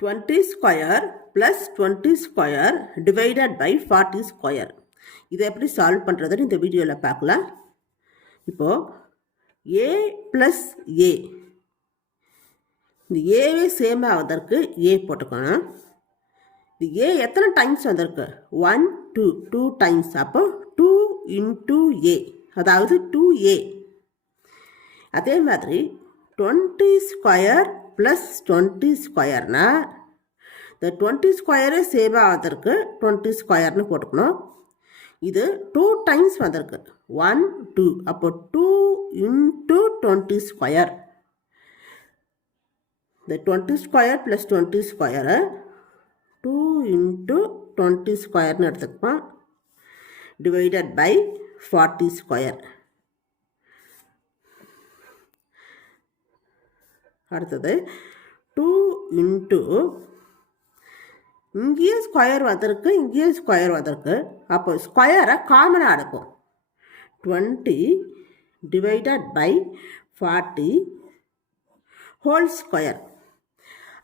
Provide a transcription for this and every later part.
20 square plus 20 square divided by 40 square. இதை எப்படி solve பண்ணுறதுன்னு இந்த வீடியோவில் பார்க்கலாம். இப்போது a plus a, இந்த ஏவே சேம் ஆவதற்கு a போட்டுக்கணும். இந்த a எத்தனை டைம்ஸ் வந்திருக்கு? 1 2 டைம்ஸ். அப்போ 2 into a, அதாவது 2a. அதே மாதிரி 20 ஸ்கொயர் ப்ளஸ் 20 ஸ்கொயர்னா இந்த 20 ஸ்கொயரே சேவ் ஆவதற்கு 20 ஸ்கொயர்னு போட்டுக்கணும். இது 2 டைம்ஸ் வந்திருக்கு, 1 2. அப்போ 2 into 20 ஸ்கொயர். இந்த 20 ஸ்கொயர் ப்ளஸ் 20 ஸ்கொயரை 2 into 20 ஸ்கொயர்னு எடுத்துக்கலாம், டிவைடட் பை 40 ஸ்கொயர். அடுத்தது 2 into இங்கேயே ஸ்கொயர் வந்திருக்கு, இங்கேயே ஸ்கொயர் வந்திருக்கு. அப்போ ஸ்கொயரை காமனாக எடுக்கும், 20 டிவைடட் பை 40 ஹோல் ஸ்கொயர்.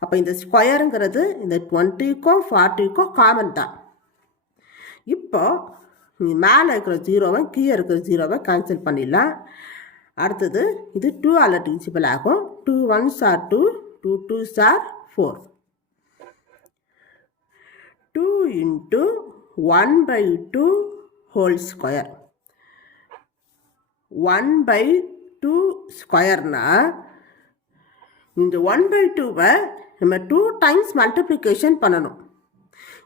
அப்போ இந்த ஸ்கொயருங்கிறது இந்த 20க்கும் 40க்கும் காமன் தான். இப்போ மேலே இருக்கிற ஜீரோவை கீழே இருக்கிற ஜீரோவை கேன்சல் பண்ணிடலாம். அடுத்தது இது 2 ஆல் டிவிசிபிள் ஆகும். 2 1s are 2, 2 2s are 4. 2 into 1 by 2 whole square. 1 by 2 ஸ்கொயர்னா இந்த 1 by 2வை நம்ம 2 டைம்ஸ் மல்டிப்ளிகேஷன் பண்ணணும்.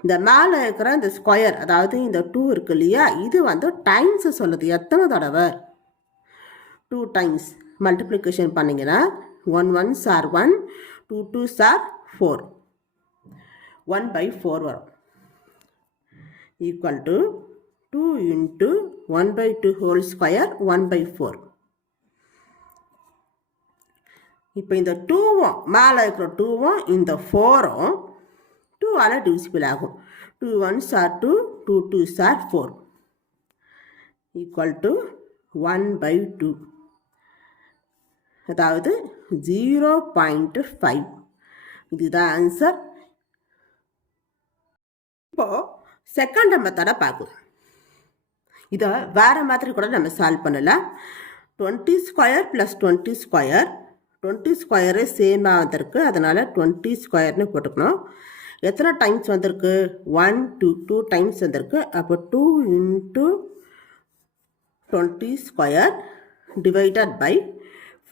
இந்த மேலே இருக்கிற இந்த ஸ்கொயர், அதாவது இந்த 2 இருக்கு இல்லையா, இது வந்து டைம்ஸை சொல்லுது, எத்தனை தடவை. 2 டைம்ஸ் மல்டிப்ளிகேஷன் பண்ணிங்கன்னா 1 1s are 1, 2 2s are 4, 1 by 4 வரும். Equal to 2 into 1 by 2 whole square 1 by 4. இப்போ இந்த 2வும் மேலே இருக்கிற 2வும் இந்த 4ம் 2 ஆல் டிவிசிபிள் ஆகும். 2 1s are 2, 2 2s are 4, equal to 1 by 2, அதாவது 0.5. இதுதான் ஆன்சர். இப்போது செகண்ட் மெத்தடை பார்க்கலாம். இதை வேறு மாதிரி கூட நம்ம சால்வ் பண்ணலாம். 20 ஸ்கொயர் ப்ளஸ் 20 ஸ்கொயர், 20 ஸ்கொயரே சேம் வந்திருக்கு, அதனால் 20 ஸ்கொயர்னு போட்டுக்கணும். எத்தனை டைம்ஸ் வந்திருக்கு? 1 2 2 டைம்ஸ் வந்திருக்கு. அப்போ 2 into 20 square divided by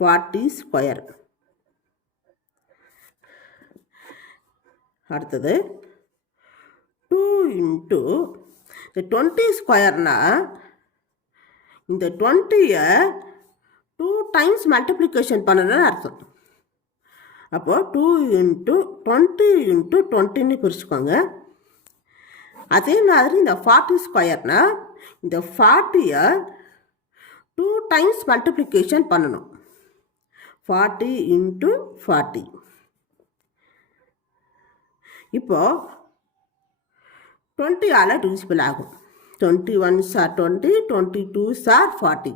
40 square. அடுத்தது 2 into இந்த 20 ஸ்கொயர்னா இந்த 20யை 2 டைம்ஸ் மல்டிப்ளிகேஷன் பண்ணணும்னு அர்த்தம். அப்போது 2 into 20 into 20ன்னு பிரிச்சுக்கோங்க. அதே மாதிரி இந்த 40 ஸ்கொயர்னா இந்த 40யை 2 டைம்ஸ் மல்டிப்ளிகேஷன் பண்ணணும், 40 into 40. இப்போது 20 ஆல் டிவிசிபிள் ஆகும். 21s are 20, 22s are 40,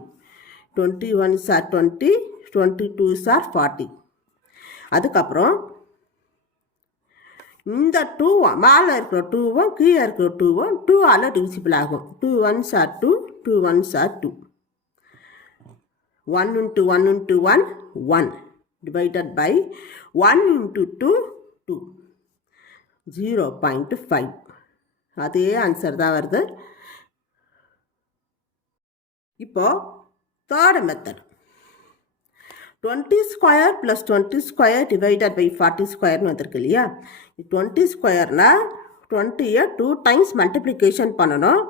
21s are 20, 22s are 40. அதுக்கப்புறம் இந்த 2 மேலே இருக்கிற 2வும் கீழே இருக்கிற 2வும் 2 ஆல் டிவிசிபிள் ஆகும். 2 1s are 2, 2 1s are 2, 1 into 1 into 1 1 divided by 1 into 2 2, 0.5. அதே ஆன்சர் தான் வருது. இப்போ third method, 20 square plus 20 square divided by 40 ஸ்கொயர்னு வந்திருக்கு இல்லையா. 20 ஸ்கொயர்னா 20யை 2 டைம்ஸ் மல்டிப்ளிகேஷன் பண்ணணும்.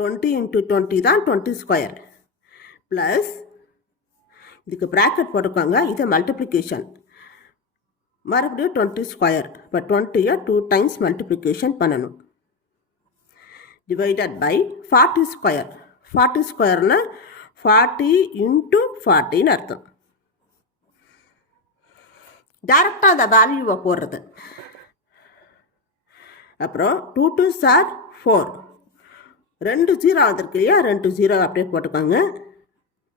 20 into 20 தான் 20 ஸ்கொயர். ப்ளஸ் இதுக்கு ப்ராக்கெட் போட்டுக்கோங்க, இது மல்டிப்ளிகேஷன், மறுபடியும் 20 ஸ்கொயர். இப்போ 20யை 2 டைம்ஸ் மல்டிப்ளிகேஷன் பண்ணணும், டிவைடட் பை 40 ஸ்கொயர். 40 ஸ்கொயர்னா 40 into 40ன்னு அர்த்தம். டைரெக்டாக அந்த வேல்யூவை போடுறது. அப்புறம் 2 2s are 4, 2 0 வந்திருக்கு இல்லையா, 2 0 அப்படியே போட்டுக்கோங்க,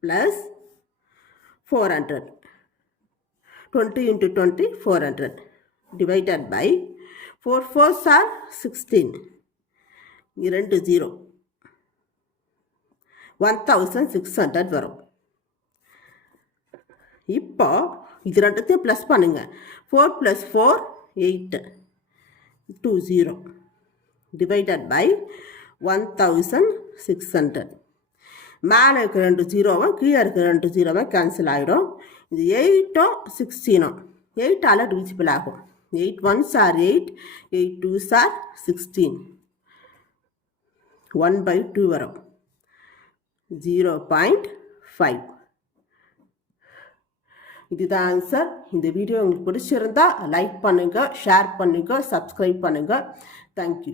plus 400, 20 into 20 400, divided by 4 4s are 16. 2 0. 1600 வரும். இப்போ இது ரெண்டுத்தையும் ப்ளஸ் பண்ணுங்க. 4 + 4 8 20 divided by 1600. மேலே இருக்கிற 2 0வும் கீழே இருக்கிற 2 0வும் கேன்சல் ஆகிடும். இது 8ம் 16ம் 8ஆல் டிவிசிபிள் ஆகும். 8 1s are 8, 8 2s are 16. 1/2 வரும். 0.5. இதுதான் ஆன்சர். இந்த வீடியோ உங்களுக்கு பிடிச்சிருந்தா லைக் பண்ணுங்கள், ஷேர் பண்ணுங்கள், சப்ஸ்கிரைப் பண்ணுங்கள். தேங்க்யூ.